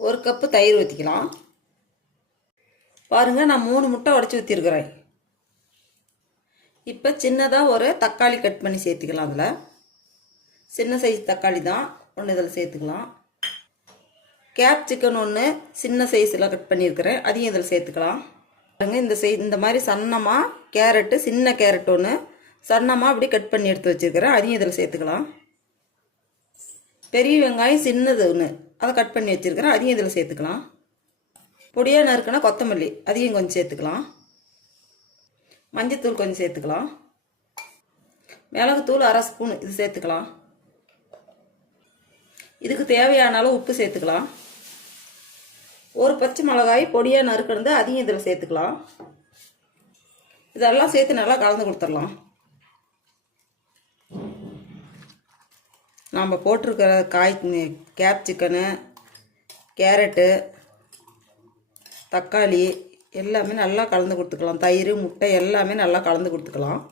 1 cup தயிர் ஊற்றிக்கலாம். பாருங்கள், நான் 3 முட்டை உடச்சி ஊற்றிருக்கிறேன். இப்போ சின்னதாக ஒரு தக்காளி கட் பண்ணி சேர்த்துக்கலாம். அதில் சின்ன சைஸ் தக்காளி தான், ஒன்று இதில் சேர்த்துக்கலாம். கேப்சிக்கன் ஒன்று சின்ன சைஸில் கட் பண்ணியிருக்கிறேன், அதையும் இதில் சேர்த்துக்கலாம். பாருங்கள், இந்த மாதிரி சன்னமாக கேரட்டு, சின்ன கேரட் ஒன்று சன்னமாக அப்படி கட் பண்ணி எடுத்து வச்சுருக்கிறேன், அதையும் இதில் சேர்த்துக்கலாம். பெரிய வெங்காயம் சின்னது ஒன்று அதை கட் பண்ணி வச்சுருக்கிறேன், அதையும் இதில் சேர்த்துக்கலாம். பொடியாக நறுக்குனா கொத்தமல்லி, அதையும் கொஞ்சம் சேர்த்துக்கலாம். மஞ்சத்தூள் கொஞ்சம் சேர்த்துக்கலாம். மிளகுத்தூள் 1/2 ஸ்பூன் இது சேர்த்துக்கலாம். இதுக்கு தேவையான அளவு உப்பு சேர்த்துக்கலாம். ஒரு பச்சை மிளகாய் பொடியாக நறுக்கிறது, அதையும் இதில் சேர்த்துக்கலாம். இதெல்லாம் சேர்த்து நல்லா கலந்து கொடுத்துடலாம். நாம் போட்டிருக்கிற காய் கேப்சிக்கனு, கேரட்டு, தக்காளி எல்லாமே நல்லா கலந்து கொடுத்துக்கலாம். தயிர், முட்டை எல்லாமே நல்லா கலந்து கொடுத்துக்கலாம்.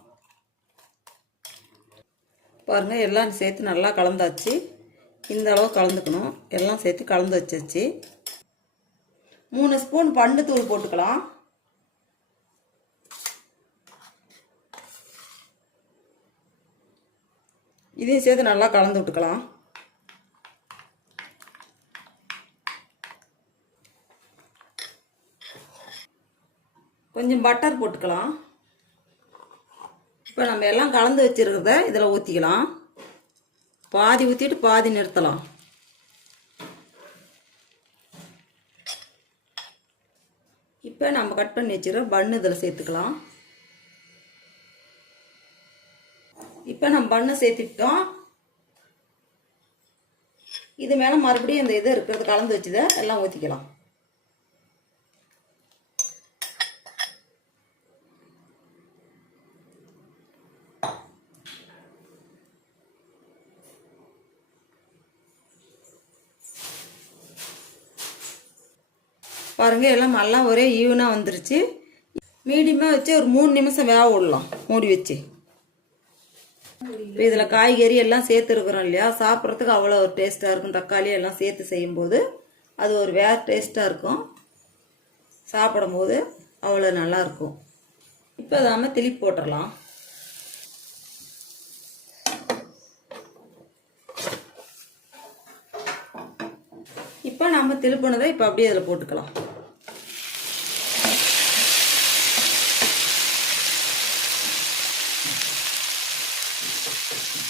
பாருங்கள், எல்லாம் சேர்த்து நல்லா கலந்தாச்சு. இந்த அளவு கலந்துக்கணும். எல்லாம் சேர்த்து கலந்து வச்சாச்சு. 3 ஸ்பூன் பண்டு தூள் போட்டுக்கலாம். இதையும் சேர்த்து நல்லா கலந்து விட்டுக்கலாம். கொஞ்சம் பட்டர் போட்டுக்கலாம். இப்போ நம்ம எல்லாம் கலந்து வச்சிருக்கிறத இதில் ஊற்றிக்கலாம். பாதி ஊற்றிட்டு பாதி நிறுத்தலாம். இப்போ நம்ம கட் பண்ணி வச்சுக்கிற பன்னு இதில் சேர்த்துக்கலாம். இப்போ நம்ம பன்னு சேர்த்துட்டோம். இது மேலே மறுபடியும் இந்த இது இருக்கிறது கலந்து வச்சுதை எல்லாம் ஊற்றிக்கலாம். பாருங்கள், எல்லாம் நல்லா ஒரே ஈவனாக வந்துருச்சு. மீடியமாக வச்சு ஒரு 3 நிமிஷம் வேக விடலாம் மூடி வச்சு. இப்போ இதில் காய்கறி எல்லாம் சேர்த்துருக்குறோம் இல்லையா, சாப்பிட்றதுக்கு அவ்வளோ ஒரு டேஸ்ட்டாக இருக்கும். தக்காளி எல்லாம் சேர்த்து செய்யும்போது அது ஒரு வேறு டேஸ்ட்டாக இருக்கும். சாப்பிடும்போது அவ்வளோ நல்லாயிருக்கும். இப்போ நம்ம திருப்பி போட்டுடலாம். இப்போ நம்ம திருப்பினதை இப்போ அப்படியே அதில் போட்டுக்கலாம்.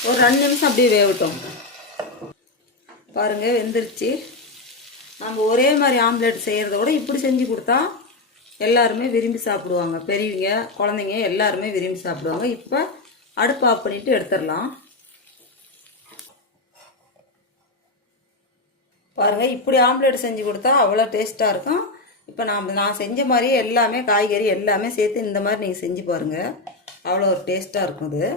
ஒரு 2 நிமிஷம் அப்படியே வேகட்டும். பாருங்கள், வெந்துருச்சு. நம்ம ஒரே மாதிரி ஆம்லேட் செய்கிறத விட இப்படி செஞ்சு கொடுத்தா எல்லாருமே விரும்பி சாப்பிடுவாங்க. பெரியவங்க, குழந்தைங்க எல்லாருமே விரும்பி சாப்பிடுவாங்க. இப்போ அடுப்பு ஆஃப் பண்ணிவிட்டு எடுத்துடலாம். பாருங்கள், இப்படி ஆம்லேட் செஞ்சு கொடுத்தா அவ்வளோ டேஸ்ட்டாக இருக்கும். இப்போ நான் செஞ்ச மாதிரியே எல்லாமே காய்கறி எல்லாமே சேர்த்து இந்த மாதிரி நீங்கள் செஞ்சு பாருங்கள், அவ்வளோ ஒரு டேஸ்ட்டாக இருக்கும் இது.